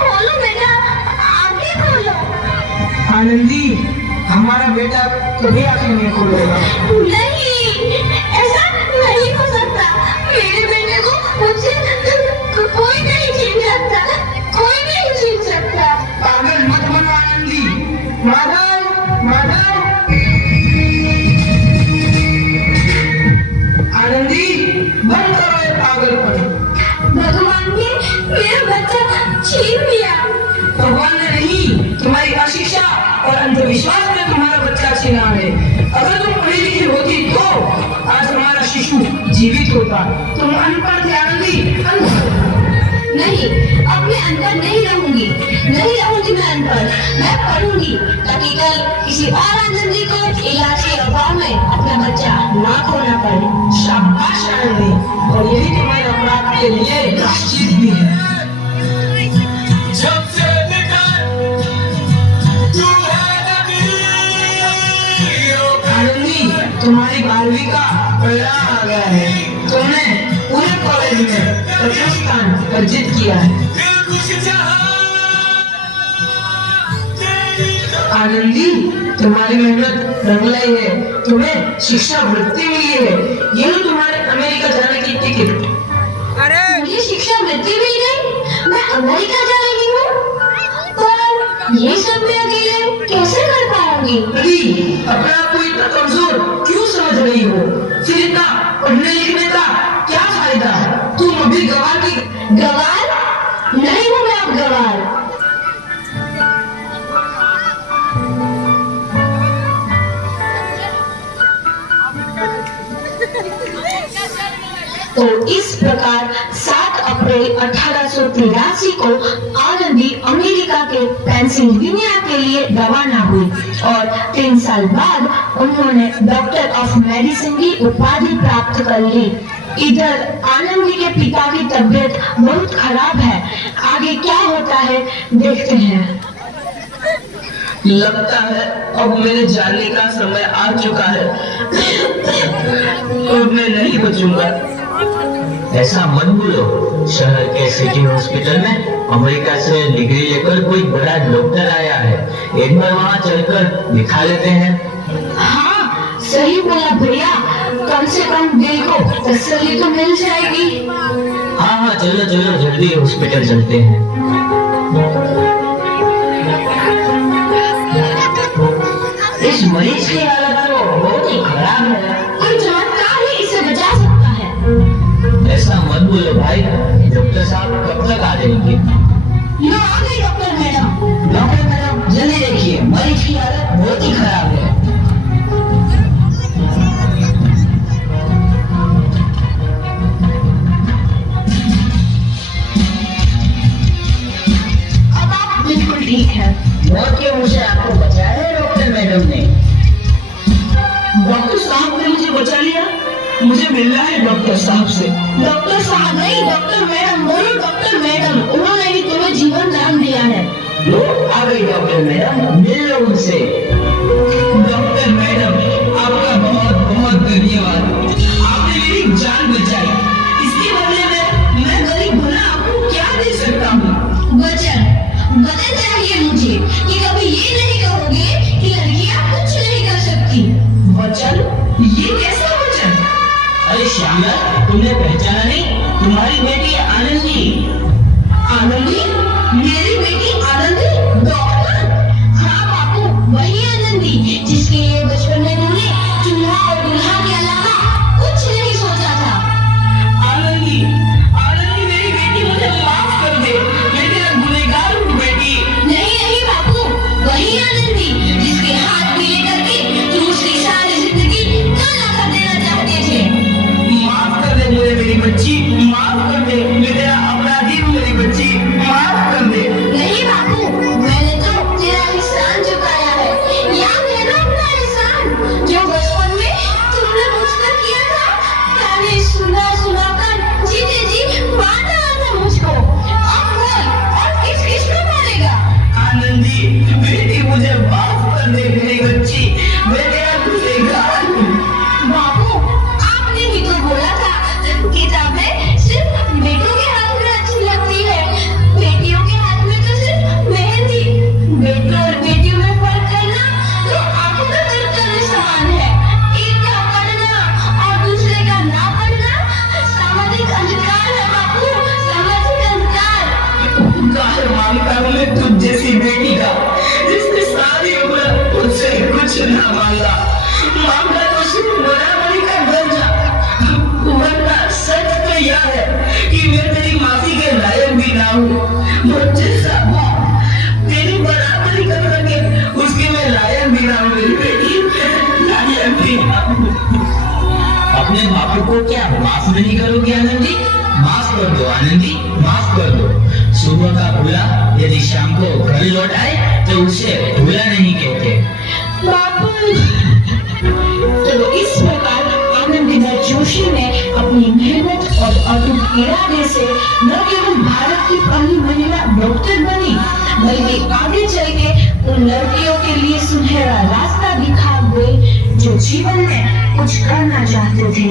खोलो बेटा, आगे खोलो। आनंदी, हमारा बेटा कभी आंखें नहीं खोलेगा। नहीं, ऐसा नहीं हो सकता। मेरे बेटे को मुझसे कोई नहीं छीन सकता, कोई नहीं छीन सकता। पागल मत बनो आनंदी। माधव, माधव। आनंदी, बंद करो ये पागलपन। भगवान ने मेरा बच्चा छीन लिया। भगवान ने नहीं, तुम्हारी अशिक्षा और अंधविश्वास में तुम्हारा बच्चा छीना है। अगर तुम पढ़ी लिखी होती तो आज हमारा शिशु जीवित होता। तुम अनपढ़ थे आनंदी, अनपढ़। नहीं, अब मैं अनपढ़ नहीं रहूंगी, नहीं रहूंगी मैं अनपढ़। मैं पढ़ूंगी ताकि कल किसी और आनंदी को इलाज के अभाव में अपना बच्चा ना खोना पड़े। शाबाश आनंदी, और यही तुम्हारे अपराध के लिए प्रायश्चित भी है। आनंदी, तुम्हारी 12वीं का परिणाम आ गया है। तुमने पूरे कॉलेज में प्रथम स्थान अर्जित किया है। आनंदी, तुम्हारी मेहनत रंग लाई है। तुम्हें शिक्षा वृत्ति मिली है। ये लो तुम्हारे अमेरिका जाने की टिकट। मुझे शिक्षा वृत्ति मिल गई, मैं अमेरिका जा रही हूँ। पर ये सब मैं अकेले कैसे कर पाऊंगी? अरे, अपने आप को इतना कमजोर क्यों समझ रही हो? फिर इतना पढ़ने लिखने का क्या फायदा? तुम अभी गवार की गवार नहीं हूँ मैं अब गवार। तो इस प्रकार 7 अप्रैल 1883 को आनंदी अमेरिका के पेंसिल्वेनिया के लिए रवाना हुई और 3 साल बाद उन्होंने डॉक्टर ऑफ मेडिसिन की उपाधि प्राप्त कर ली। इधर आनंदी के पिता की तबीयत बहुत खराब है। आगे क्या होता है देखते हैं। लगता है अब मेरे जाने का समय आ चुका है। अब मैं नहीं बचूंगा। ऐसा मत बोलो। शहर के सिटी हॉस्पिटल में अमेरिका से डिग्री लेकर कोई बड़ा डॉक्टर आया है। एक बार वहाँ चलकर दिखा लेते हैं। हाँ, सही बोला भैया। कम से कम दिल को तसल्ली तो मिल जाएगी। हाँ हाँ, चलो चलो जल्दी हॉस्पिटल चलते हैं। इस मरीज की हालत तो बहुत ही खराब है। कोई चमत्कार ही इसे बचा सकता है। ऐसा मत बोलो भाई। डॉक्टर साहब कब तक आ जाएंगे? लो आ गई डॉक्टर मैडम। डॉक्टर मैडम, जल्दी देखिए, मरीज की हालत बहुत ही खराब है। अब आप बिल्कुल ठीक है। मौत के मुंह से आपको बचाया है डॉक्टर मैडम ने। डॉक्टर साहब ने मुझे बचा लिया। मुझे मिलना है डॉक्टर साहब से। डॉक्टर साहब नहीं, डॉक्टर मैडम बोलो। डॉक्टर मैडम, उन्होंने ही तुम्हें जीवन दान दिया है। लो आ गई डॉक्टर मैडम, मिल लो उनसे। डॉक्टर मैडम, आपका बहुत बहुत धन्यवाद। आपने मेरी जान बचाई। इसके बदले में मैं गरीब भला आपको क्या दे सकता हूँ? वचन वचन चाहिए मुझे कि कभी ये नहीं कहोगे कि लड़कियां कुछ नहीं कर सकती। वचन? ये कैसा वचन? अरे श्यामलाल, तुमने पहचाना नहीं? तुम्हारी बेटी आनंदी। आनंदी? मेरी बेटी आनंदी? डॉक्टर? हाँ बापू, वही आनंदी जिसके लिए बचपन में तुमने चूल्हा और दूल्हा के अलावा कुछ नहीं सोचा था। आनंदी, आनंदी मेरी बेटी, मुझे माफ कर दे। मैं तेरा गुनहगार हूँ बेटी। नहीं नहीं बापू, वही आनंदी जिसके हाथ पीले करके तुम उसकी सारी जिंदगी काला कर देना चाहते थे। माफ कर दे मुझे मेरी बच्ची, माफ कर दे। मैं तेरा अपराधी हूँ मेरी बच्ची, माफ कर दे। नहीं बापू, मैंने तो तेरा एहसान चुकाया है। याद है ना अपना एहसान जो बचपन में तुमने मुझ पर किया था? ताने सुना सुना कर जीते जी मार डाला था मुझको। अब बोल, और किस किस को मारेगा? आनंदी बेटी, मुझे माफ कर दे मेरी बच्ची। मैं तेरा गुनहगार हूँ। बापू, आपने ही तो बोला था किताबें सिर्फ बेटों के हाथ में अच्छी लगती है, बेटियों मांगा तो सिर्फ बराबरी का दर्जा, वरना सच तो यह है कि मैं तेरी माफी के लायक भी ना हूँ। मुझे बाप तेरी बराबरी कर सके उसके मैं लायक भी ना हूँ। मेरी बेटी लायक भी ना हूँ। अपने बापू को क्या माफ नहीं करोगे आनंदी? माफ कर दो आनंदी, माफ कर दो। सुबह का भूला यदि शाम को घर लौट आए तो उसे भूला नहीं कहते। बापू। तो इस प्रकार आनंदीबेन जोशी ने अपनी मेहनत और अटूट इरादे से न केवल भारत की पहली महिला डॉक्टर बनी, बल्कि आगे चल के उन लड़कियों के लिए सुनहरा रास्ता दिखा गई जो जीवन में कुछ करना चाहते थे।